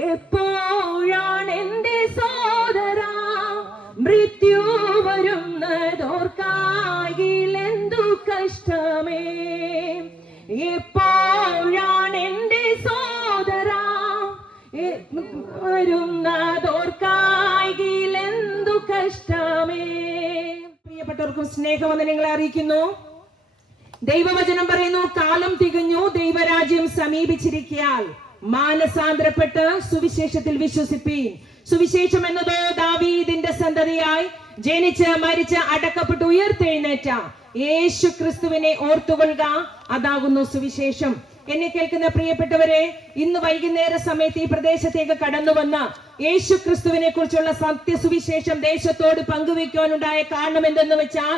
എപ്പോഴാണ് എന്റെ സോദര മൃത്യു വരുന്നതോർക്കായിൽ എന്തു കഷ്ടമേ. എപ്പോഴാണ് എന്റെ സോദര വരുന്നതോർക്കായിൽ എന്തു കഷ്ടമേ. പ്രിയപ്പെട്ടവർക്കും സ്നേഹവന്ദനങ്ങളെ അറിയിക്കുന്നു. ദൈവവചനം പറയുന്നു, കാലം തികഞ്ഞു, ദൈവരാജ്യം സമീപിച്ചിരിക്കയാൽ മാനസാന്തരപ്പെട്ട് സുവിശേഷത്തിൽ വിശ്വസിപ്പീൻ. സുവിശേഷം എന്നതോ ദാവീദിന്റെ സന്തതിയായി ജനിച്ച് മരിച്ച് അടക്കപ്പെട്ട് ഉയർത്തെഴുന്നേറ്റ യേശു ക്രിസ്തുവിനെ ഓർത്തുകൊള്ളുക, അതാകുന്നു സുവിശേഷം. എന്നെ കേൾക്കുന്ന പ്രിയപ്പെട്ടവരെ, ഇന്ന് വൈകുന്നേര സമയത്ത് ഈ പ്രദേശത്തേക്ക് കടന്നു വന്ന യേശു ക്രിസ്തുവിനെ കുറിച്ചുള്ള സത്യസുവിശേഷം ദേശത്തോട് പങ്കുവെക്കുവാനുണ്ടായ കാരണം എന്തെന്ന് വെച്ചാൽ,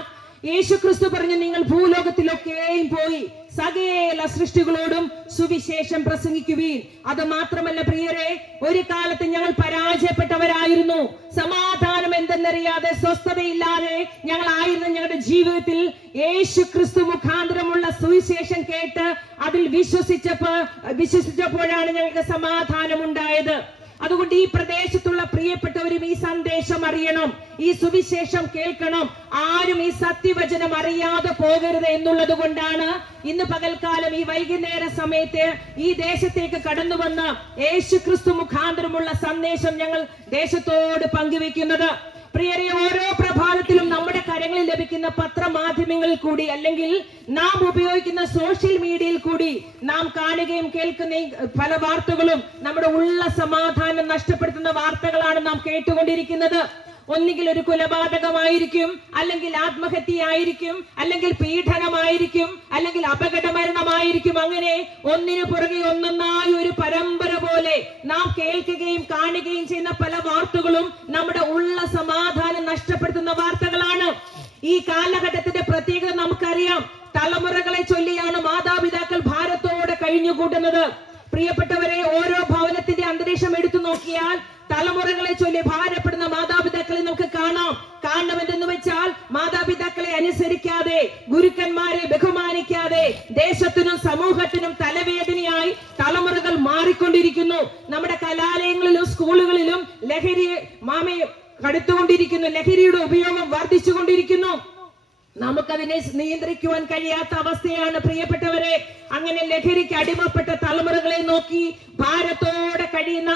യേശു ക്രിസ്തു പറഞ്ഞു, നിങ്ങൾ ഭൂലോകത്തിലൊക്കെയും പോയി സകല സൃഷ്ടികളോടും സുവിശേഷം പ്രസംഗിക്കുവീൻ. അത് മാത്രമല്ല പ്രിയരെ, ഒരു കാലത്ത് ഞങ്ങൾ പരാജയപ്പെട്ടവരായിരുന്നു. സമാധാനം എന്തെന്നറിയാതെ, സ്വസ്ഥതയില്ലാതെ ഞങ്ങളായിരുന്നു ഞങ്ങളുടെ ജീവിതത്തിൽ. യേശു ക്രിസ്തു മുഖാന്തരമുള്ള സുവിശേഷം കേട്ട് അതിൽ വിശ്വസിച്ചപ്പോഴാണ് ഞങ്ങൾക്ക് സമാധാനം ഉണ്ടായത്. അതുകൊണ്ട് ഈ പ്രദേശത്തുള്ള പ്രിയപ്പെട്ടവരും ഈ സന്ദേശം അറിയണം, ഈ സുവിശേഷം കേൾക്കണം. ആരും ഈ സത്യവചനം അറിയാതെ പോകരുത് എന്നുള്ളത് കൊണ്ടാണ് ഇന്ന് പകൽക്കാലം ഈ വൈകുന്നേര സമയത്ത് ഈ ദേശത്തേക്ക് കടന്നു വന്ന് യേശു ക്രിസ്തു മുഖാന്തരമുള്ള സന്ദേശം ഞങ്ങൾ ദേശത്തോട് പങ്കുവെക്കുന്നത്. പ്രിയരെ, ഓരോ പ്രഭാതത്തിലും നമ്മുടെ കരങ്ങളിൽ ലഭിക്കുന്ന പത്രമാധ്യമങ്ങളിൽ കൂടി അല്ലെങ്കിൽ നാം ഉപയോഗിക്കുന്ന സോഷ്യൽ മീഡിയയിൽ കൂടി നാം കാണുകയും കേൾക്കുകയും പല വാർത്തകളും നമ്മുടെ ഉള്ള സമാധാനം നഷ്ടപ്പെടുത്തുന്ന വാർത്തകളാണ് നാം കേട്ടുകൊണ്ടിരിക്കുന്നത്. ഒന്നുകിൽ ഒരു കൊലപാതകമായിരിക്കും, അല്ലെങ്കിൽ ആത്മഹത്യയായിരിക്കും, അല്ലെങ്കിൽ പീഡനമായിരിക്കും, അല്ലെങ്കിൽ അപകട മരണമായിരിക്കും. അങ്ങനെ ഒന്നിനു പുറകെ ഒന്നൊന്നായി ഒരു പരമ്പര പോലെ നാം കേൾക്കുകയും കാണുകയും ചെയ്യുന്ന പല വാർത്തകളും നമ്മുടെ ഉള്ള സമാധാനം നഷ്ടപ്പെടുത്തുന്ന വാർത്തകളാണ്. ഈ കാലഘട്ടത്തിന്റെ പ്രത്യേകത നമുക്കറിയാം. തലമുറകളെ ചൊല്ലിയാണ് മാതാപിതാക്കൾ ഭാരത്തോടെ കഴിഞ്ഞുകൂട്ടുന്നത്. പ്രിയപ്പെട്ടവരെ, ഓരോ ഭവനത്തിന്റെ അന്തരീക്ഷം എടുത്തു നോക്കിയാൽ തലമുറകളെ ചൊല്ലി ഭാരപ്പെടുന്ന മാതാപിതാക്കളെ നമുക്ക് കാണണം എന്തെന്ന് വെച്ചാൽ, മാതാപിതാക്കളെ അനുസരിക്കാതെ, ഗുരുക്കന്മാരെ ബഹുമാനിക്കാതെ ദേശത്തിനും സമൂഹത്തിനും തലവേദനയായി തലമുറകൾ മാറിക്കൊണ്ടിരിക്കുന്നു. നമ്മുടെ കലാലയങ്ങളിലും സ്കൂളുകളിലും ലഹരി കടുത്തുകൊണ്ടിരിക്കുന്നു. ലഹരിയുടെ ഉപയോഗം വർദ്ധിച്ചുകൊണ്ടിരിക്കുന്നു. നമുക്കതിനെ നിയന്ത്രിക്കുവാൻ കഴിയാത്ത അവസ്ഥയാണ് പ്രിയപ്പെട്ടവരെ. അങ്ങനെ ലഹരിക്ക് അടിമപ്പെട്ട തലമുറകളെ നോക്കി ഭാരത്തോടെ കഴിയുന്ന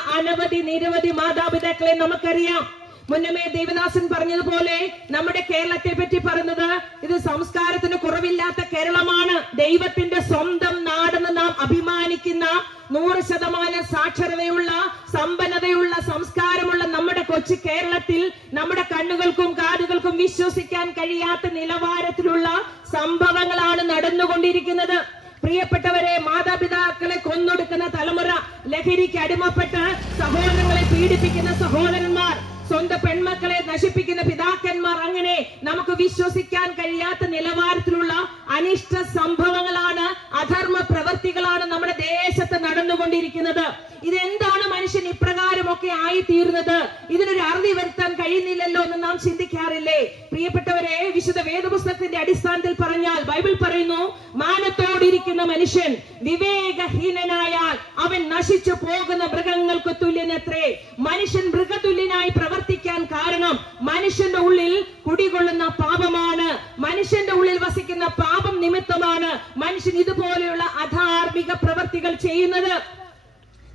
നിരവധി മാതാപിതാക്കളെ നമുക്കറിയാം. മുന്നമേ ദേവദാസൻ പറഞ്ഞതുപോലെ നമ്മുടെ കേരളത്തെ പറ്റി പറയുന്നത്, ഇത് സംസ്കാരത്തിന് കുറവില്ലാത്ത കേരളമാണ്. ദൈവത്തിന്റെ സ്വന്തം നാടെന്ന് നാം അഭിമാനിക്കുന്ന 100% സാക്ഷരതയുള്ള, സമ്പന്നതയുള്ള, സംസ്കാരമുള്ള നമ്മുടെ കൊച്ചു കേരളത്തിൽ നമ്മുടെ കണ്ണുകൾക്കും കാതുകൾക്കും വിശ്വസിക്കാൻ കഴിയാത്ത നിലവാരത്തിലുള്ള സംഭവങ്ങളാണ് നടന്നുകൊണ്ടിരിക്കുന്നത്. പ്രിയപ്പെട്ടവരെ, മാതാപിതാക്കളെ കൊന്നൊടുക്കുന്ന തലമുറ, ലഹരിക്ക് അടിമപ്പെട്ട് സഹോദരങ്ങളെ പീഡിപ്പിക്കുന്ന സഹോദരന്മാർ, സ്വന്തം പെൺമക്കളെ നശിപ്പിക്കുന്ന പിതാക്കന്മാർ, അങ്ങനെ നമുക്ക് വിശ്വസിക്കാൻ കഴിയാത്ത നിലവാരത്തിലുള്ള അനിഷ്ട സംഭവങ്ങളാണ്, അധർമ്മ പ്രവൃത്തികളാണ് നമ്മുടെ ദേശത്ത് നടന്നുകൊണ്ടിരിക്കുന്നത്. ഇതെന്താണ് മനുഷ്യൻ ഇപ്രകാരമൊക്കെ ആയിത്തീർന്നത്? ഇതിനൊരു അറുതി വരുത്താൻ കഴിയുന്നില്ലല്ലോ എന്ന് നാം ചിന്തിക്കാറില്ലേ? പ്രിയപ്പെട്ടവരെ, വിശുദ്ധ വേദപുസ്തകത്തിന്റെ അടിസ്ഥാനത്തിൽ പറഞ്ഞാൽ ബൈബിൾ പറയുന്നു, മാനത്തോടിരിക്കുന്ന മനുഷ്യൻ വിവേകഹീനനായാൽ അവൻ നശിച്ചു പോകുന്ന മൃഗങ്ങൾക്ക് തുല്യനത്രേ. മനുഷ്യൻ മൃഗതുല്യനായി പ്രവർത്തിക്കാൻ കാരണം മനുഷ്യന്റെ ഉള്ളിൽ കുടികൊള്ളുന്ന പാപമാണ്. മനുഷ്യന്റെ ഉള്ളിൽ വസിക്കുന്ന പാപം നിമിത്തമാണ് മനുഷ്യൻ ഇതുപോലെയുള്ള അധാർമിക പ്രവൃത്തികൾ ചെയ്യുന്നത്.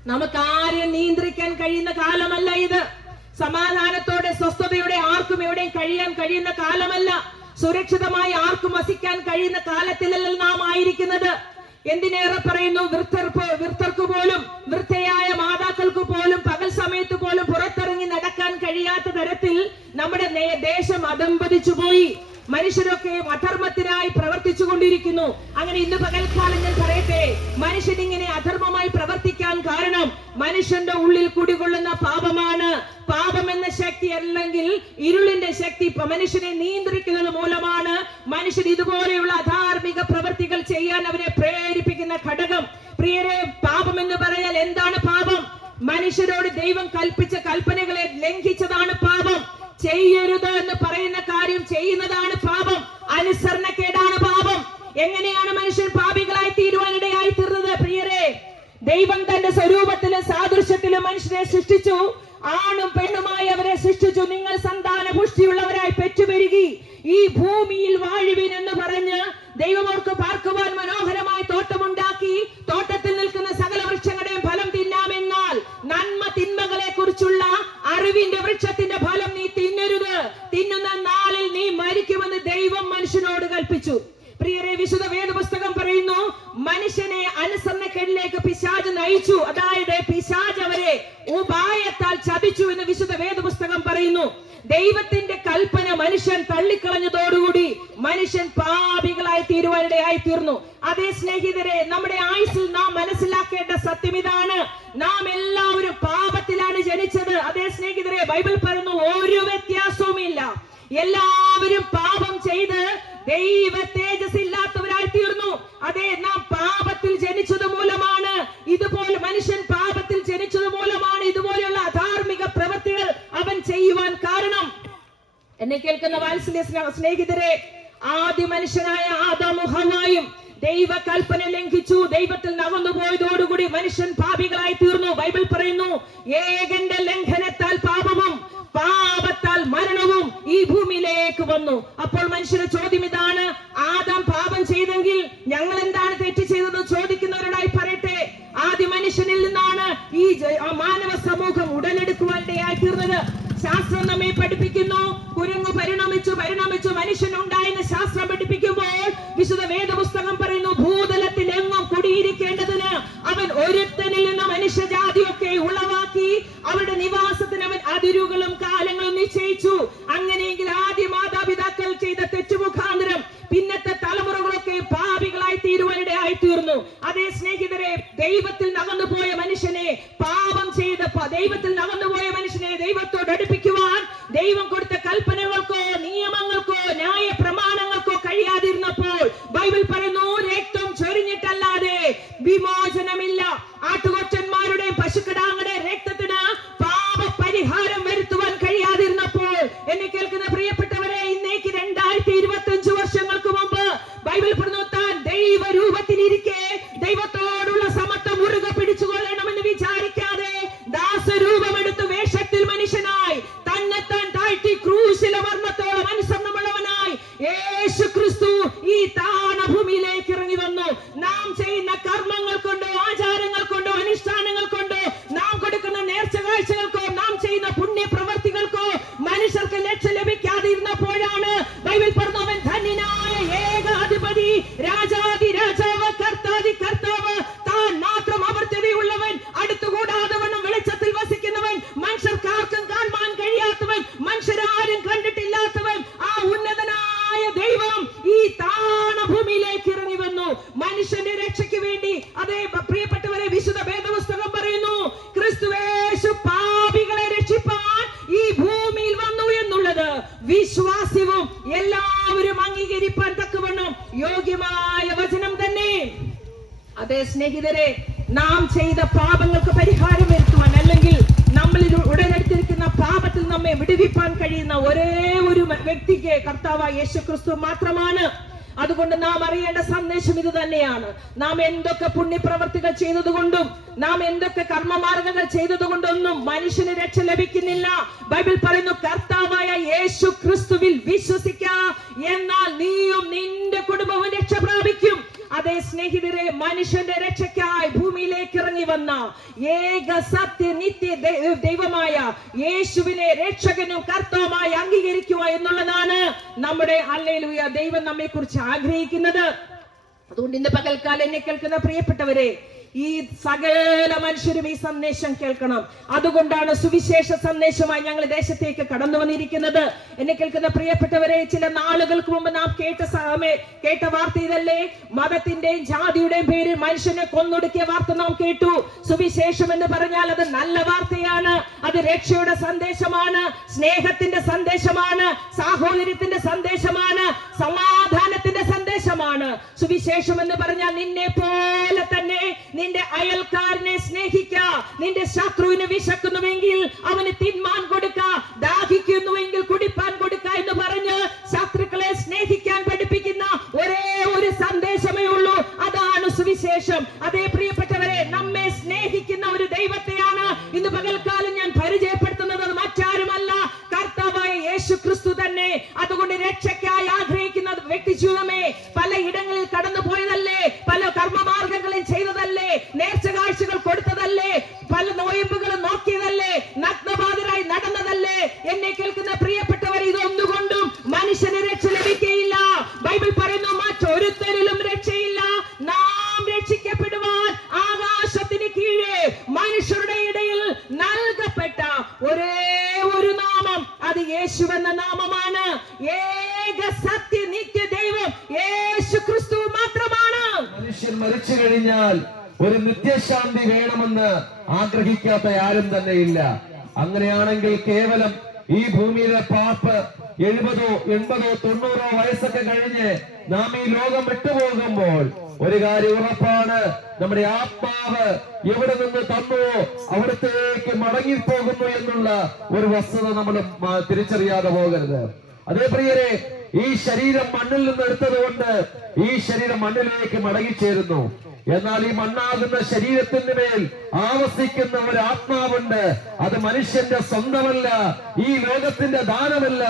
നമുക്ക് ആരെയും നിയന്ത്രിക്കാൻ കഴിയുന്ന കാലമല്ല ഇത്. സമാധാനത്തോടെ സ്വസ്ഥതയോടെ ആർക്കും എവിടെയും കഴിയാൻ കഴിയുന്ന കാലമല്ല. സുരക്ഷിതമായി ആർക്കും വസിക്കാൻ കഴിയുന്ന കാലത്തിലല്ല നാം ആയിരിക്കുന്നത്. എന്തിനേറെ പറയുന്നു, വൃദ്ധർക്ക് പോലും, വൃദ്ധയായ മാതാക്കൾക്ക് പോലും പകൽ സമയത്ത് പോലും പുറത്തിറങ്ങി നടക്കാൻ കഴിയാത്ത തരത്തിൽ നമ്മുടെ ദേശം അധംപതിച്ചു പോയി. മനുഷ്യരൊക്കെ അധർമ്മത്തിനായി പ്രവർത്തിച്ചു കൊണ്ടിരിക്കുന്നു. അങ്ങനെ ഇന്ന് പകൽക്കാലം ഞാൻ പറയട്ടെ, മനുഷ്യൻ ഇങ്ങനെ അധർമ്മമായി പ്രവർത്തിക്കാൻ കാരണം മനുഷ്യന്റെ ഉള്ളിൽ കുടികൊള്ളുന്ന പാപമാണ്. പാപം എന്ന ശക്തി അല്ലെങ്കിൽ ഇരുളിന്റെ ശക്തി മനുഷ്യനെ നിയന്ത്രിക്കുന്നത് മൂലമാണ് മനുഷ്യൻ ഇതുപോലെയുള്ള അധാർമിക പ്രവൃത്തികൾ ചെയ്യാൻ അവരെ പ്രേരിപ്പിക്കുന്ന ഘടകം. പ്രിയരെ, പാപം എന്ന് പറയാൽ എന്താണ് പാപം? മനുഷ്യരോട് ദൈവം കൽപ്പിച്ച കൽപ്പനകളെ ലംഘിച്ചതാണ് പാപം. ചെയ്യരുത് എന്ന് പറയുന്ന കാര്യം ചെയ്യുന്നതാണ് പാപം. അനുസരണക്കേടാണ് പാപം. എങ്ങനെയാണ് മനുഷ്യൻ പാപികളായി തീരുവാനിടയായി തീർന്നത്? പ്രിയരെ, ദൈവം തന്റെ സ്വരൂപത്തിലും സാദൃശ്യത്തിലും മനുഷ്യരെ സൃഷ്ടിച്ചു. ആണും പെണ്ണുമായി അവരെ സൃഷ്ടിച്ചു. നിങ്ങൾ സന്താന പുഷ്ടിയുള്ളവരായി പെറ്റുപെരുകി ഈ ഭൂമിയിൽ വാഴുവിൻ എന്ന് പറഞ്ഞ് ദൈവം അവർക്ക് പാർക്കുവാൻ മനോഹരമായ തോട്ടമുണ്ടാക്കി. തോട്ടത്തിൽ നിൽക്കുന്ന സകല വൃക്ഷങ്ങളുടെയും ഫലം തിന്നാമെന്നാൽ നന്മ തിന്മകളെ കുറിച്ചുള്ള അറിവിന്റെ വൃക്ഷത്തിന്റെ ഫലം നീ തിന്നരുത്, തിന്നുന്ന നാളിൽ നീ മരിക്കുമെന്ന് ദൈവം മനുഷ്യനോട് കൽപ്പിച്ചു. പ്രിയരെ, വിശുദ്ധ വേദപുസ്തകം പറയുന്നു, മനുഷ്യനെ അനുസരണക്കേടിലേക്ക് പിശാച് നയിച്ചു. അതായത് പിശാച് അവരെ ഉപായത്താൽ ചതിച്ചു എന്ന് വിശുദ്ധ വേദപുസ്തകം പറയുന്നു. ദൈവത്തിന്റെ കൽപ്പന മനുഷ്യൻ തള്ളിക്കളഞ്ഞതോടുകൂടി മനുഷ്യൻ പാപികളായി തീരുവാനിടയായി തീർന്നു. അതേ സ്നേഹിതരെ, നമ്മുടെ ആയുസ്സിൽ നാം മനസ്സിലാക്കേണ്ട സത്യം ഇതാണ്, നാം എല്ലാവരും പാപത്തിലാണ് ജനിച്ചത്. അതേ സ്നേഹിതരെ, ബൈബിൾ പറയുന്നു ഒരു വ്യത്യാസവുമില്ല. എല്ലാവരും പാപം ചെയ്ത് ദൈവ തേജസ് ഇല്ലാത്തവരായി തീർന്നു. അതെ, നാം പാപത്തിൽ ജനിച്ചത് മൂലമാണ് ഇതുപോലെ മനുഷ്യൻ പാപത്തിൽ ജനിച്ചത് മൂലമാണ് ഇതുപോലെയുള്ള അധാർമിക പ്രവൃത്തികൾ അവൻ ചെയ്യുവാൻ കാരണം. എന്നെ കേൾക്കുന്ന വാത്സല്യ സ്നേഹിതരെ, ആദ്യ മനുഷ്യനായ ആദാമും ഹവ്വായും ദൈവ കൽപ്പന ലംഘിച്ചു. ദൈവത്തിൽ നകന്നുപോയതോടുകൂടി മനുഷ്യൻ പാപികളായി തീർന്നു. ബൈബിൾ പറയുന്നു, ഏകന്റെ ലംഘനത്താൽ പാപവും പാപത്താൽ മരണവും ഈ ഭൂമിയിലേക്ക് വന്നു. അപ്പോൾ മനുഷ്യരുടെ ചോദ്യം ഇതാണ്, ആദാം പാപം ചെയ്തെങ്കിൽ ഞങ്ങൾ എന്താണ് തെറ്റ് ചെയ്തത് ചോദിക്കുന്നവരോടായി പറയട്ടെ, ആദ്യ മനുഷ്യനിൽ നിന്നാണ് ഈ മാനവ സമൂഹം ഉടലെടുക്കുവാനിടയായി തീർന്നത്. ശാസ്ത്രം നമ്മെ പഠിപ്പിക്കുന്നു, കുരങ്ങു പരിണമിച്ചു മനുഷ്യൻ ഉണ്ടായെന്ന് ശാസ്ത്രം പഠിപ്പിക്കുമ്പോൾ വിശുദ്ധ വേദപുസ്തകം പറയുന്നു, ഭൂതലത്തിൽ എങ്ങും കുടിയിരിക്കേണ്ടതിന് അവൻ ഒരുത്തനിൽ നിന്ന് മനുഷ്യജാതിയൊക്കെ ഉളവാക്കി അവരുടെ നിവാസത്തിന് അവൻ അതിരുകളും കാലങ്ങളും നിശ്ചയിച്ചു. അങ്ങനെയെങ്കിൽ ആദ്യ മാതാപിതാക്കൾ ചെയ്ത തെറ്റുമുഖാന്തരം പിന്നത്തെ തലമുറകളൊക്കെ പാപികളായി തീരുവാനിടയായി തീർന്നു. അതേ സ്നേഹിതരെ, ദൈവത്തിൽ നകന്നുപോയ മനുഷ്യനെ പാപം ചെയ്ത് ദൈവത്തിൽ നകന്നുപോയ മനുഷ്യനെ ദൈവത്തോട് അടുപ്പിക്കുവാൻ ദൈവം കൊടുത്ത കൽപ്പനകൾക്കോ നിയമങ്ങൾക്കോ ന്യായ പ്രമാണങ്ങൾക്കോ കഴിയാതിരുന്നപ്പോൾ ബൈബിൾ പറയുന്നു, രക്തം ചൊരിഞ്ഞിട്ടല്ലാതെ വിമോചനമില്ല. ആട്ടുകൊറ്റന്മാരുടെയും പശുക്കിടാങ്ങളുടെ രക്തത്തിന് പാപ പരിഹാരം വരുത്തുവാൻ കഴിയാതിരുന്നപ്പോൾ എന്നെ കേൾക്കുന്ന പ്രിയപ്പെട്ടവരെ, ഇന്നേക്ക് 2025 വർഷങ്ങൾക്ക് മുമ്പ് ബൈബിൾ പറയുന്നു, താൻ ദൈവരൂപത്തിലിരിക്കെ ദൈവത്തോടുള്ള സമത്വം മുറുകെ പിടിച്ചുകൊള്ളണമെന്ന് വിചാരിക്കാതെ ദാസരൂപമെടുത്ത് വേഷത്തിൽ മനുഷ്യനായി തന്നെത്താൻ താഴ്ത്തി ക്രൂശിലെ മരണത്തോളം അനുസരണമുള്ളവനായി യേശു ക്രിസ്തു ഈ താണഭൂമിയിലേക്ക് ഇറങ്ങി വന്നു. നാം ചെയ്യുന്ന കർമ്മങ്ങൾ കൊണ്ടോ ആചാരങ്ങൾ കൊണ്ടോ അനുഷ്ഠാനങ്ങൾ കൊണ്ടോ നാം കൊടുക്കുന്ന നേർച്ച കാഴ്ചകൾക്കോ നാം ചെയ്യുന്ന പുണ്യപ്രവർത്തികൾക്കോ മനുഷ്യർക്ക് ലക്ഷ്യം ലഭിക്കാതിരുന്നപ്പോഴാണ് ബൈബിൾ പറഞ്ഞവൻ ധന്യനായ ഏകാധിപതി, രാജാതി രാജാവ്, കർത്താതി കർത്താവ്, താൻ മാത്രം അമർത്യതയുള്ളവൻ, അടുത്തുകൂടാതെ വണ്ണം വെളിച്ചത്തിൽ വസിക്കുന്നവൻ, മനുഷ്യർക്കാർക്കും കാണാൻ കഴിയാത്തവൻ, മനുഷ്യരാരും കണ്ടിട്ടില്ലാത്തവൻ, ആ ഉന്നതനായ ദൈവം ഈ താണഭൂമിയിലേക്ക് ഇറങ്ങി വന്നു മനുഷ്യന്റെ രക്ഷയ്ക്ക് വേണ്ടി. അതേ പ്രിയപ്പെട്ടവരെ, വിശുദ്ധ വേദപുസ്തകം പറയുന്നു, ക്രിസ്തുവേശു പാപികളെ രക്ഷിപ്പാൻ ഈ ഭൂമിയിൽ വന്നു എന്നുള്ളത് വിശ്വാസ്യവും എല്ലാവരും അംഗീകരിപ്പാൻ തക്കവണ്ണം യോഗ്യമായ വചനം തന്നെ. അതേ സ്നേഹിതരെ, നാം ചെയ്ത പാപങ്ങൾക്ക് പരിഹാരം വരുത്തുവാൻ, അല്ലെങ്കിൽ നമ്മളിൽ ഉടലെടുത്തിരിക്കുന്ന പാപത്തിൽ നമ്മെ വിടുവിപ്പാൻ കഴിയുന്ന ഒരേ ഒരു വ്യക്തിക്ക് കർത്താവായ യേശു ക്രിസ്തു മാത്രമാണ്. അതുകൊണ്ട് നാം അറിയേണ്ട സന്ദേശം ഇത് തന്നെയാണ്. നാം എന്തൊക്കെ പുണ്യപ്രവർത്തികൾ ചെയ്തതുകൊണ്ടും നാം എന്തൊക്കെ കർമ്മമാർഗങ്ങൾ ചെയ്തതുകൊണ്ടൊന്നും മനുഷ്യന് രക്ഷ ലഭിക്കുന്നില്ല. ബൈബിൾ പറയുന്നു, കർത്താവായ യേശു ക്രിസ്തുവിൽ വിശ്വസിക്കുക, എന്നാൽ നീയും നിന്റെ കുടുംബവും രക്ഷ പ്രാപിക്കും. അതേ സ്നേഹിതരെ, മനുഷ്യന്റെ രക്ഷയ്ക്കായി ഭൂമിയിലേക്ക് ഇറങ്ങി വന്ന ഏക സത്യ നിത്യ ദൈവമായ യേശുവിനെ രക്ഷകനും കർത്താവുമായി അംഗീകരിക്കുക എന്നുള്ളതാണ് നമ്മുടെ ഹല്ലേലൂയ ദൈവം നമ്മെ കുറിച്ച് ആഗ്രഹിക്കുന്നത്. അതുകൊണ്ട് ഇന്ന് പകൽക്കാലം എന്നെ കേൾക്കുന്ന പ്രിയപ്പെട്ടവരെ, ഈ സകല മനുഷ്യരും ഈ സന്ദേശം കേൾക്കണം. അതുകൊണ്ടാണ് സുവിശേഷ സന്ദേശമായി ഞങ്ങൾ ദേശത്തേക്ക് കടന്നു വന്നിരിക്കുന്നത്. എന്നെ കേൾക്കുന്ന പ്രിയപ്പെട്ടവരെ, ചില നാളുകൾക്ക് മുമ്പ് നാം കേട്ട വാർത്ത ഇതല്ലേ? മതത്തിന്റെയും ജാതിയുടെയും പേരിൽ മനുഷ്യനെ കൊന്നൊടുക്കിയ വാർത്ത നാം കേട്ടു. സുവിശേഷം എന്ന് പറഞ്ഞാൽ അത് നല്ല വാർത്തയാണ്, അത് രക്ഷയുടെ സന്ദേശമാണ്, സ്നേഹത്തിന്റെ സന്ദേശമാണ്, സാഹോദര്യത്തിന്റെ സന്ദേശമാണ്, സമാധാനത്തിന്റെ സന്ദേശമാണ്. സുവിശേഷം എന്ന് പറഞ്ഞാൽ നിന്നെ പോലെ തന്നെ നിന്റെ അയൽക്കാരനെ സ്നേഹിക്ക, നിന്റെ ശത്രുവിന് വിശക്കുന്നുവെങ്കിൽ അവന് തിന്മാൻ കൊടുക്ക, ദാഹിക്കുന്നുവെങ്കിൽ കുടിപ്പാൻ കൊടുക്ക എന്ന് പറഞ്ഞ് ശത്രുക്കളെ സ്നേഹിക്കാൻ പഠിപ്പിക്കുന്ന ഒരേ ഒരു സന്ദേശമേ ഉള്ളൂ, അതാണ് സുവിശേഷം. അതേ പ്രിയപ്പെട്ടവരെ, നമ്മെ മനുഷ്യൻ മരിച്ചു കഴിഞ്ഞാൽ ഒരു നിത്യശാന്തി വേണമെന്ന് ആഗ്രഹിക്കാത്ത ആരും തന്നെ ഇല്ല. അങ്ങനെയാണെങ്കിൽ കേവലം ഈ ഭൂമിയിലെ പാപ്പ് 70, 80, 90 വയസ്സൊക്കെ കഴിഞ്ഞ് നാം ഈ ലോകം വിട്ടുപോകുമ്പോൾ ഒരു കാര്യം ഉറപ്പാണ്, നമ്മുടെ ആത്മാവ് എവിടെ നിന്ന് തന്നുവോ അവിടത്തേക്ക് മടങ്ങിപ്പോകുന്നു എന്നുള്ള ഒരു വസ്തുത നമ്മൾ തിരിച്ചറിയാതെ പോകരുത്. അതേ പ്രിയരെ, ഈ ശരീരം മണ്ണിൽ നിന്ന് എടുത്തത് കൊണ്ട് ഈ ശരീരം മണ്ണിലേക്ക് മടങ്ങിച്ചേരുന്നു. എന്നാൽ ഈ മണ്ണാകുന്ന ശരീരത്തിന് മേൽ ആവസിക്കുന്ന ഒരു ആത്മാവുണ്ട്. അത് മനുഷ്യന്റെ സ്വന്തമല്ല, ഈ ലോകത്തിന്റെ ദാനമല്ല.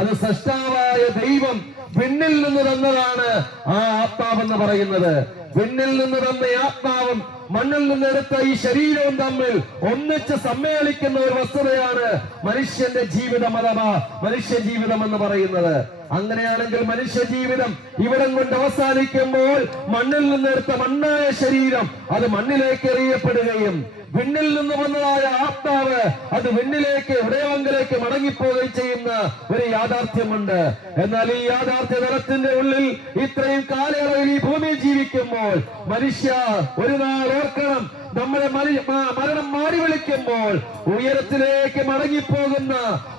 അത് സൃഷ്ടാവായ ദൈവം വിണ്ണിൽ നിന്ന് തന്നതാണ് ആ ആത്മാവെന്ന് പറയുന്നത്. വിണ്ണിൽ നിന്ന് തന്ന ആത്മാവും മണ്ണിൽ നിന്നെടുത്ത ഈ ശരീരവും തമ്മിൽ ഒന്നിച്ച് സമ്മേളിക്കുന്ന ഒരു വസ്തുതയാണ് മനുഷ്യന്റെ ജീവിതം അഥവാ മനുഷ്യ ജീവിതം എന്ന് പറയുന്നത്. അങ്ങനെയാണെങ്കിൽ മനുഷ്യ ജീവിതം ഇവിടം കൊണ്ട് അവസാനിക്കുമ്പോൾ മണ്ണിൽ നിന്നെടുത്ത മണ്ണായ ശരീരം അത് മണ്ണിലേക്ക് എറിയപ്പെടുകയും വിണ്ണിൽ നിന്ന് വന്നതായ ആത്മാവ് അത് വിണ്ണിലേക്ക് ഹൃദയവങ്കിലേക്ക് മടങ്ങിപ്പോവുകയും ചെയ്യുന്ന ഒരു യാഥാർത്ഥ്യമുണ്ട്. എന്നാൽ ഈ യാഥാർത്ഥ്യ തലത്തിന്റെ ഉള്ളിൽ ഇത്രയും കാലയളവിൽ ഈ ഭൂമിയിൽ ജീവിക്കുമ്പോൾ മനുഷ്യ ഒരു നാൾ ഓർക്കണം, നമ്മളെ മരണം മാറി വിളിക്കുമ്പോൾ ഉയരത്തിലേക്ക് മടങ്ങിപ്പോകുന്ന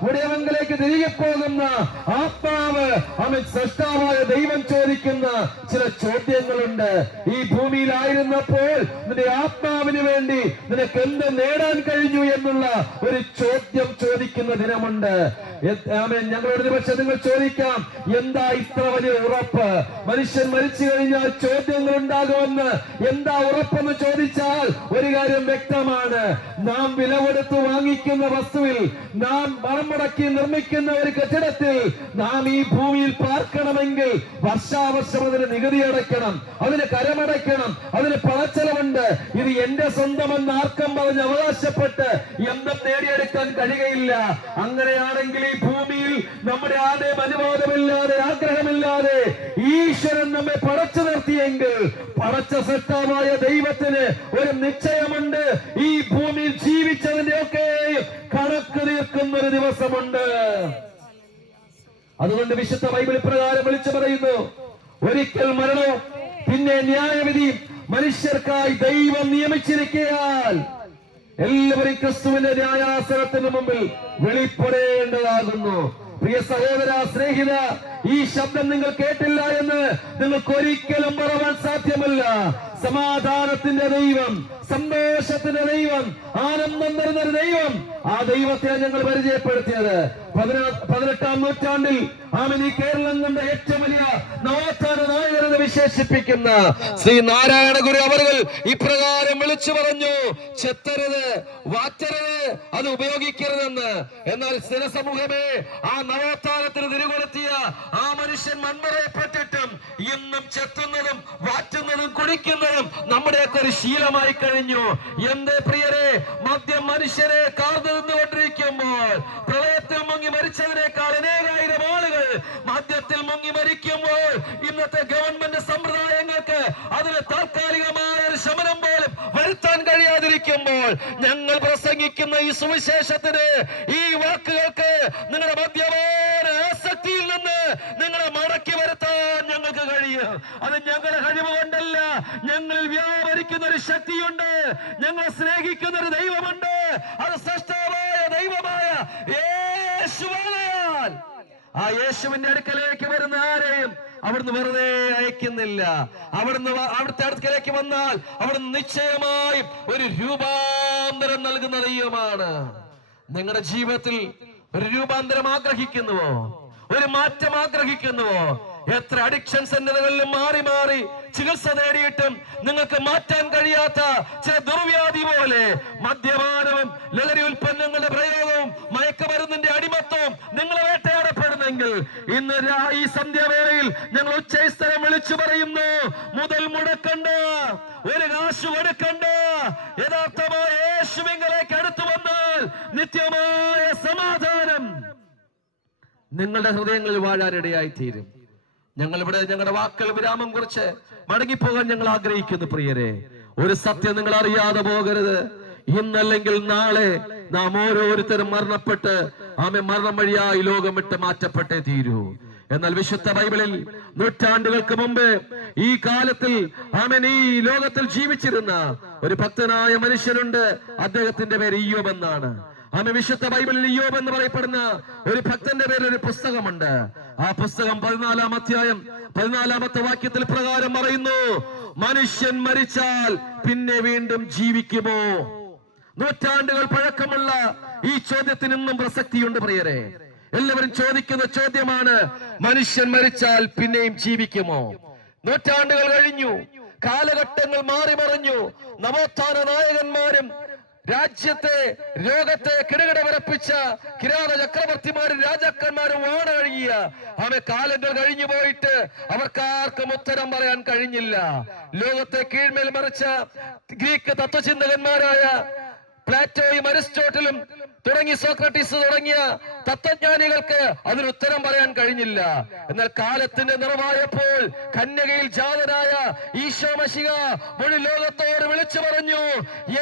ഉടയവങ്കിലേക്ക് തിരികെ പോകുന്ന ആത്മാവ് അവൻ സൃഷ്ടാവായ ദൈവം ചോദിക്കുന്ന ചില ചോദ്യങ്ങളുണ്ട്. ഈ ഭൂമിയിലായിരുന്നപ്പോൾ നിന്റെ ആത്മാവിന് വേണ്ടി നിനക്ക് എന്ത് നേടാൻ കഴിഞ്ഞു എന്നുള്ള ഒരു ചോദ്യം ചോദിക്കുന്ന ദിനമുണ്ട്. ഞങ്ങളോട് പക്ഷെ നിങ്ങൾ ചോദിക്കാം, എന്താ ഇത്ര വലിയ ഉറപ്പ്? മനുഷ്യൻ മരിച്ചു കഴിഞ്ഞാൽ ചോദ്യങ്ങൾ ഉണ്ടാകുമെന്ന് എന്താ ഉറപ്പെന്ന് ചോദിച്ചാൽ ഒരു കാര്യം വ്യക്തമാണ്, നാം വില കൊടുത്ത് വാങ്ങിക്കുന്ന വസ്തുവിൽ, നാം പണം മുടക്കി നിർമ്മിക്കുന്ന ഒരു കെട്ടിടത്തിൽ നാം ഈ ഭൂമിയിൽ പാർക്കണമെങ്കിൽ വർഷാവർഷം അതിന് നികുതി അടയ്ക്കണം, അതിന് കരമടയ്ക്കണം, അതിന് പണച്ചെലവുണ്ട്. ഇത് എന്റെ സ്വന്തമെന്ന് ആർക്കും പറഞ്ഞ് അവകാശപ്പെട്ട് എന്തും നേടിയെടുക്കാൻ കഴിയുകയില്ല. അങ്ങനെയാണെങ്കിൽ ഈ ഭൂമിയിൽ നമ്മുടെ ആരുടെയും അനുവാദമില്ലാതെ ആഗ്രഹമില്ലാതെ ഈശ്വരൻ നമ്മെ പടച്ചു നിർത്തിയെങ്കിൽ പടച്ച സൃഷ്ടാവായ ദൈവത്തിന് ഒരു നിശ്ചയമുണ്ട്. ഈ ഭൂമിയിൽ ജീവിച്ചതിന്റെ ഒക്കെ കണക്ക് തീർക്കുന്ന ഒരു ദിവസമുണ്ട്. അതുകൊണ്ട് വിശുദ്ധ ബൈബിൾ പ്രകാരം വിളിച്ചു പറയുന്നു, ഒരിക്കൽ മരണവും പിന്നെ ന്യായവിധി മനുഷ്യർക്കായി ദൈവം നിയമിച്ചിരിക്കയാൽ എല്ലാവരും ക്രിസ്തുവിന്റെ ന്യായാസനത്തിന് മുമ്പിൽ വെളിപ്പെടേണ്ടതാകുന്നു. പ്രിയ സഹോദര, സ്നേഹിത, ഈ ശബ്ദം നിങ്ങൾ കേട്ടില്ല എന്ന് നിങ്ങൾക്ക് ഒരിക്കലും പറയാൻ സാധ്യമല്ല. സമാധാനത്തിന്റെ ദൈവം, സന്തോഷത്തിന്റെ ദൈവം, ആനന്ദം തരുന്ന ദൈവം, ആ ദൈവത്തെ ഞങ്ങൾ പരിചയപ്പെടുത്തിയത് 18-ാം നൂറ്റാണ്ടിൽ ഈ കേരളം കണ്ട ഏറ്റവും വലിയ നവോത്ഥാന നായകരെന്ന് വിശേഷിപ്പിക്കുന്ന ശ്രീ നാരായണ ഗുരു അവർ ഇപ്രകാരം വിളിച്ചു പറഞ്ഞു, ചെത്തരുത്, വാറ്റരുത്, അത് ഉപയോഗിക്കരുതെന്ന്. എന്നാൽ ജനസമൂഹമേ, ആ നവോത്ഥാനത്തിന് തിരികൊളുത്തിയ ആ മനുഷ്യൻ മൺമറയപ്പെട്ടിട്ടും ഇന്നും ചെത്തുന്നതും വാറ്റുന്നതും കുടിക്കുന്നതും നമ്മുടെയൊക്കെ ഒരു ശീലമായി കഴിഞ്ഞു. എന്ത് പ്രിയരെ, മദ്യം മനുഷ്യരെ കാർന്നു നിന്നുകൊണ്ടിരിക്കുമ്പോൾ പ്രളയത്തിൽ മുങ്ങി മരിച്ചതിനേക്കാൾ അനേകായിരം ആളുകൾ മദ്യത്തിൽ മുങ്ങി മരിക്കുമ്പോൾ ഇന്നത്തെ ഗവൺമെന്റ് സമ്പ്രദായങ്ങൾക്ക് അതിന് താൽക്കാലികമായ ഒരു ശമനം പോലും വരുത്താൻ കഴിയാതിരിക്കുമ്പോൾ ഞങ്ങൾ പ്രസംഗിക്കുന്ന ഈ സുവിശേഷത്തിന്, ഈ വാക്കുകൾക്ക് നിങ്ങളുടെ മദ്യപാന ആസക്തിയിൽ നിന്ന് നിങ്ങളെ മടക്കി വരുത്താൻ ഞങ്ങൾക്ക് കഴിയും. അത് ഞങ്ങളുടെ കഴിവ് കൊണ്ടല്ല, ഞങ്ങളിൽ വ്യാപരിക്കുന്ന ഒരു ശക്തിയുണ്ട്, ഞങ്ങളെ സ്നേഹിക്കുന്ന ഒരു ദൈവമുണ്ട്. അത് സൃഷ്ടാവായ ദൈവമായ യേശുവാണ്. ആ യേശുവിന്റെ അടുക്കലേക്ക് വരുന്ന ആരെയും അവിടുന്ന് വെറുതെ അയക്കുന്നില്ല. അവിടുത്തെ അടുക്കലേക്ക് വന്നാൽ അവിടുന്ന് നിശ്ചയമായും ഒരു രൂപാന്തരം നൽകുന്ന ദൈവമാണ്. നിങ്ങളുടെ ജീവിതത്തിൽ ഒരു രൂപാന്തരം ആഗ്രഹിക്കുന്നുവോ? ഒരു മാറ്റം ആഗ്രഹിക്കുന്നുവോ? എത്ര അഡിക്ഷൻ സെന്ററുകളിലും മാറി മാറി ചികിത്സ നേടിയിട്ടും നിങ്ങൾക്ക് മാറ്റാൻ കഴിയാത്ത ചില ദുർവ്യാധി പോലെ മദ്യപാനവും ലഹരി ഉൽപ്പന്നങ്ങളുടെ പ്രയോഗവും മയക്കുമരുന്നിന്റെ അടിമത്വവും നിങ്ങളെ വേട്ടയാടപ്പെടുന്നെങ്കിൽ ഇന്ന് ഈ സന്ധ്യാവേളയിൽ ഞങ്ങൾ ഉച്ചസ്ഥലം വിളിച്ചു പറയുന്നു, മുതൽ മുടക്കണ്ട, ഒരു കാശ് കൊടുക്കണ്ട. യഥാർത്ഥമായ യേശുവിങ്കലേക്ക് അടുത്തു വന്നാൽ നിത്യമായ സമാധാനം നിങ്ങളുടെ ഹൃദയങ്ങളിൽ വാഴാനിടയായി തീരും. ഞങ്ങൾ ഇവിടെ ഞങ്ങളുടെ വാക്കുകൾ വിരാമം കുറിച്ച് മടങ്ങിപ്പോകാൻ ഞങ്ങൾ ആഗ്രഹിക്കുന്നു. പ്രിയരെ, ഒരു സത്യം നിങ്ങൾ അറിയാതെ പോകരുത്. ഇന്നല്ലെങ്കിൽ നാളെ നാം ഓരോരുത്തരും മരണപ്പെട്ട് മരണം വഴിയായി ലോകം വിട്ട് മാറ്റപ്പെട്ടേ തീരൂ. എന്നാൽ വിശുദ്ധ ബൈബിളിൽ നൂറ്റാണ്ടുകൾക്ക് മുമ്പ് ഈ കാലത്തിൽ ആമേൻ ഈ ലോകത്തിൽ ജീവിച്ചിരുന്ന ഒരു ഭക്തനായ മനുഷ്യനുണ്ട്. അദ്ദേഹത്തിന്റെ പേര് ഇയ്യോബ് എന്നാണ്. ആമേൻ വിശുദ്ധ ബൈബിളിൽ ഇയ്യോബ് എന്ന് പറയപ്പെടുന്ന ഒരു ഭക്തന്റെ പേരിൽ ഒരു പുസ്തകമുണ്ട്. ആ പുസ്തകം 14-ാം അധ്യായം 14-ാമത്തെ വാക്യത്തിൽ പ്രകാരം പറയുന്നു, മനുഷ്യൻ മരിച്ചാൽ പിന്നെ വീണ്ടും ജീവിക്കുമോ? നൂറ്റാണ്ടുകൾ പഴക്കമുള്ള ഈ ചോദ്യത്തിന് ഇന്നും പ്രസക്തിയുണ്ട് പ്രിയരെ. എല്ലാവരും ചോദിക്കുന്ന ചോദ്യമാണ്, മനുഷ്യൻ മരിച്ചാൽ പിന്നെയും ജീവിക്കുമോ? നൂറ്റാണ്ടുകൾ കഴിഞ്ഞു, കാലഘട്ടങ്ങൾ മാറി മറിഞ്ഞു, നവോത്ഥാന നായകന്മാരും രാജ്യത്തെ രോഗത്തെ കിടുകിട വിറപ്പിച്ച കിരാത ചക്രവർത്തിമാരും രാജാക്കന്മാരും വാണഴിയ കാലങ്ങൾ കഴിഞ്ഞു പോയിട്ട് അവർക്കാർക്കും ഉത്തരം പറയാൻ കഴിഞ്ഞില്ല. ലോകത്തെ കീഴ്മേൽ മറിച്ച ഗ്രീക്ക് തത്വചിന്തകന്മാരായ പ്ലാറ്റോയും അരിസ്റ്റോട്ടലും തുടങ്ങി സോക്രട്ടീസ് തുടങ്ങിയ തത്വജ്ഞാനികൾക്ക് അതിന് ഉത്തരം പറയാൻ കഴിഞ്ഞില്ല. എന്നാൽ കാലത്തിന്റെ നിറവായപ്പോൾ കന്യകയിൽ ജാതനായ ഈശോ മശിഹ മുഴു ലോകത്തോട് വിളിച്ചു പറഞ്ഞു,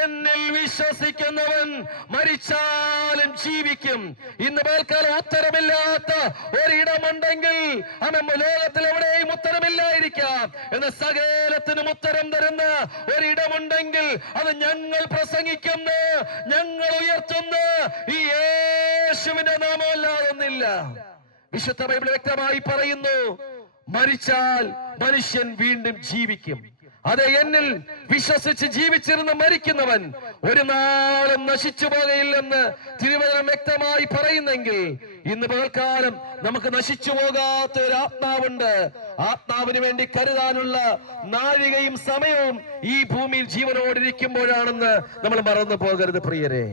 എന്നിൽ വിശ്വസിക്കുന്നവൻ മരിച്ചാലും ജീവിക്കും. ഇന്ന് മേൽക്കാലം ഉത്തരമില്ലാത്ത ഒരിടമുണ്ടെങ്കിൽ ലോകത്തിൽ എവിടെയും ഉത്തരമില്ലായിരിക്കാം. എന്ന സകലത്തിനും ഉത്തരം തരുന്ന ഒരിടമുണ്ടെങ്കിൽ അത് ഞങ്ങൾ പ്രസംഗിക്കുന്ന, ഞങ്ങൾ ഉയർത്തുന്ന ഈ യേശുവിന്റെ നാമമല്ലാതൊന്നില്ല. വിശുദ്ധ ബൈബിൾ വ്യക്തമായി പറയുന്നു, മരിച്ചാൽ മനുഷ്യൻ വീണ്ടും ജീവിക്കും. അതെ, എന്നിൽ വിശ്വസിച്ച് ജീവിച്ചിരുന്ന് മരിക്കുന്നവൻ ഒരു നാളും നശിച്ചു പോകയില്ലെന്ന് തിരുവചനം വ്യക്തമായി പറയുന്നെങ്കിൽ ഇന്ന് പകൽക്കാലം നമുക്ക് നശിച്ചു പോകാത്ത ഒരു ആത്മാവുണ്ട്. ആത്മാവിന് വേണ്ടി കരുതാനുള്ള നാഴികയും സമയവും ഈ ഭൂമിയിൽ ജീവനോടിരിക്കുമ്പോഴാണെന്ന് നമ്മൾ മറന്നു പോകരുത് പ്രിയരെ.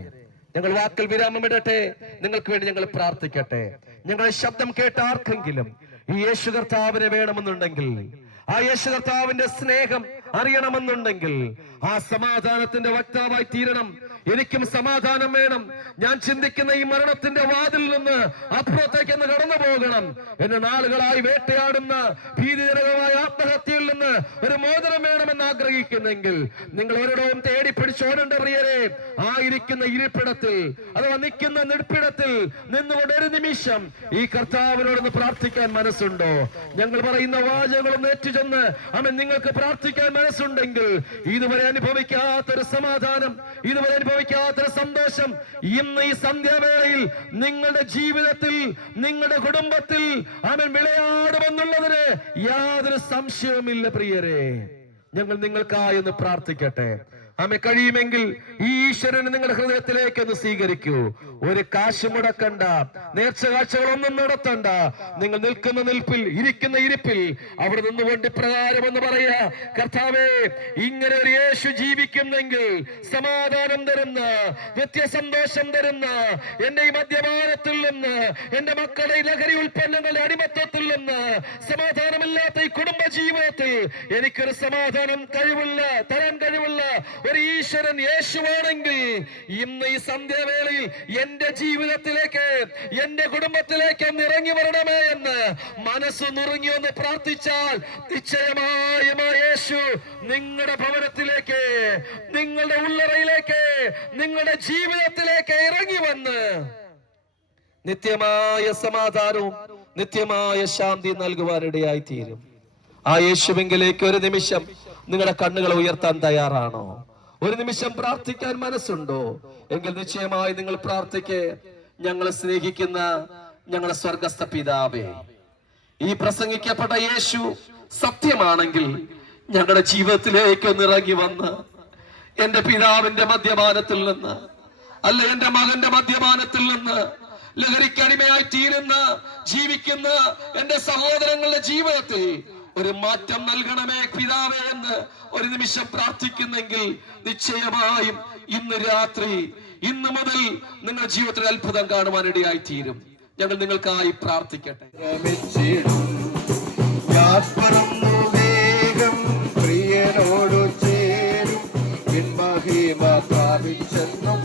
ഞങ്ങൾ വാക്കിൽ വിരാമമിടട്ടെ. നിങ്ങൾക്ക് വേണ്ടി ഞങ്ങൾ പ്രാർത്ഥിക്കട്ടെ. ഞങ്ങളുടെ ശബ്ദം കേട്ട ആർക്കെങ്കിലും ഈ യേശു കർത്താവിനെ വേണമെന്നുണ്ടെങ്കിൽ, ആ യേശു കർത്താവിന്റെ സ്നേഹം അറിയണമെന്നുണ്ടെങ്കിൽ, ആ സമാധാനത്തിന്റെ വക്താവായി തീരണം. എനിക്കും സമാധാനം വേണം. ഞാൻ ചിന്തിക്കുന്ന ഈ മരണത്തിന്റെ വാതിൽ നിന്ന് അപ്പുറത്തേക്ക് കടന്നു പോകണം. എന്നെ നാളുകളായി വേട്ടയാടുന്ന ഭീതിജനകമായ ആത്മഹത്യയിൽ നിന്ന് ഒരു മോചനം വേണമെന്ന് ആഗ്രഹിക്കുന്നെങ്കിൽ നിങ്ങൾ ഒരിടവും തേടി പിടിച്ചോടേണ്ട പ്രിയരെ. ആയിരിക്കുന്ന ഇരിപ്പിടത്തിൽ അഥവാ നിൽക്കുന്ന നിൽപ്പിടത്തിൽ നിന്നുകൊണ്ട് ഒരു നിമിഷം ഈ കർത്താവിനോടൊന്ന് പ്രാർത്ഥിക്കാൻ മനസ്സുണ്ടോ? ഞങ്ങൾ പറയുന്ന വാചകങ്ങളും ഏറ്റുചെന്ന് അവൻ നിങ്ങൾക്ക് പ്രാർത്ഥിക്കാൻ മനസ്സുണ്ടെങ്കിൽ ഇതുവരെ അനുഭവിക്കാത്തൊരു സമാധാനം, ഇതുവരെ അനുഭവിക്കാത്തൊരു സന്തോഷം ഇന്ന് ഈ സന്ധ്യാവേളയിൽ നിങ്ങളുടെ ജീവിതത്തിൽ, നിങ്ങളുടെ കുടുംബത്തിൽ അവൻ വിളയാടുമെന്നുള്ളതിന് യാതൊരു സംശയവുമില്ല പ്രിയരെ. ഞങ്ങൾ നിങ്ങൾക്കായി ഒന്ന് പ്രാർത്ഥിക്കട്ടെ. ആമേ, കഴിയുമെങ്കിൽ ഈ ഈശ്വരനെ നിങ്ങളുടെ ഹൃദയത്തിലേക്ക് ഒന്ന് സ്വീകരിക്കൂ. ഒരു കാശ് മുടക്കണ്ട, നേർച്ച കാഴ്ചകളൊന്നും നടത്തണ്ട. നിങ്ങൾ നിൽക്കുന്ന നിൽപ്പിൽ, ഇരിക്കുന്ന ഇരിപ്പിൽ അവിടെ നിന്നുകൊണ്ട് പ്രകാരം എന്ന് പറയാ, കർത്താവേ, ഇങ്ങനെ ഒരു യേശു ജീവിക്കുന്നെങ്കിൽ സമാധാനം തരുന്ന, നിത്യസന്തോഷം തരുന്ന, എന്റെ ഈ മദ്യപാനത്തിൽ നിന്ന്, എന്റെ മക്കളുടെ ലഹരി ഉൽപ്പന്നങ്ങളുടെ അടിമത്തത്തിൽ നിന്ന്, സമാധാനമില്ലാത്ത ഈ കുടുംബ ജീവിതത്തിൽ എനിക്കൊരു സമാധാനം തരാൻ കഴിവുള്ള ഒരു ഈശ്വരൻ യേശുവാണെങ്കിൽ ഇന്ന് ഈ സന്ധ്യാവേളയിൽ എന്റെ ജീവിതത്തിലേക്ക്, എന്റെ കുടുംബത്തിലേക്ക് ഇറങ്ങി വരണമേ എന്ന് മനസ്സ് നുറുങ്ങി ഒന്ന് പ്രാർത്ഥിച്ചാൽ നിശ്ചയമായും ആ യേശു നിങ്ങളുടെ ഭവനത്തിലേക്ക്, നിങ്ങളുടെ ഉള്ളറയിലേക്ക്, നിങ്ങളുടെ ജീവിതത്തിലേക്ക് ഇറങ്ങി വന്ന് നിത്യമായ സമാധാനവും നിത്യമായ ശാന്തി നൽകുവാനിടയായി തീരും. ആ യേശുവിങ്കിലേക്ക് ഒരു നിമിഷം നിങ്ങളുടെ കണ്ണുകൾ ഉയർത്താൻ തയ്യാറാണോ? ഒരു നിമിഷം പ്രാർത്ഥിക്കാൻ മനസ്സുണ്ടോ? എങ്കിൽ നിശ്ചയമായി നിങ്ങൾ പ്രാർത്ഥിക്കേ. ഞങ്ങളെ സ്നേഹിക്കുന്ന ഞങ്ങളുടെ സ്വർഗസ്ഥ പിതാവേ, ഈ പ്രസംഗിക്കപ്പെട്ട യേശു സത്യമാണെങ്കിൽ ഞങ്ങളുടെ ജീവിതത്തിലേക്ക് ഒന്നിറങ്ങി വന്ന് എന്റെ പിതാവിന്റെ മദ്യപാനത്തിൽ നിന്ന്, അല്ല എന്റെ മകന്റെ മദ്യപാനത്തിൽ നിന്ന് ലഹരിക്കടിമയായി തീരുന്ന ജീവിക്കുന്ന എന്റെ സഹോദരങ്ങളുടെ ജീവിതത്തിൽ ഒരു മാറ്റം നൽകണമേ പിതാവേ എന്ന് ഒരു നിമിഷം പ്രാർത്ഥിക്കുന്നെങ്കിൽ നിശ്ചയമായും ഇന്ന് രാത്രി, ഇന്ന് മുതൽ നിങ്ങളുടെ ജീവിതത്തിൽ അത്ഭുതം കാണുവാനിടയായി തീരും. ഞങ്ങൾ നിങ്ങൾക്കായി പ്രാർത്ഥിക്കട്ടെ. പ്രിയനോടു ചേരും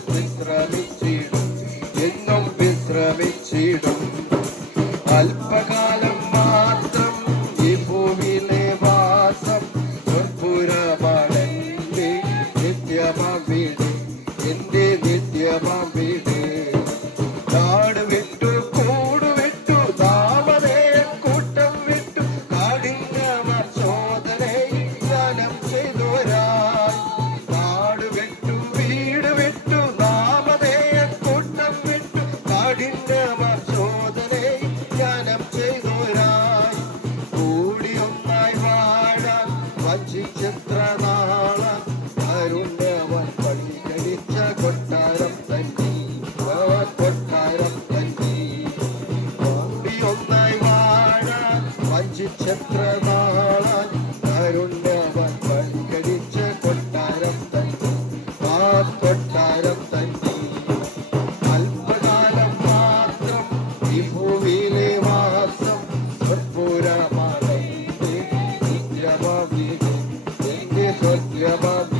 വിശ്രമിച്ചിടും, എന്നും വിശ്രമിച്ചിടും. അല്പകാലം മാത്രം ഈ ഭൂമിയിലെ വാസം പുരമണന്റെ നിത്യമവിട്, എന്റെ നിത്യമവിട്. നാട് വിട്ടു കൂടു വിട്ടു താമരയെ കൂട്ടി ഭാഗ്യവതി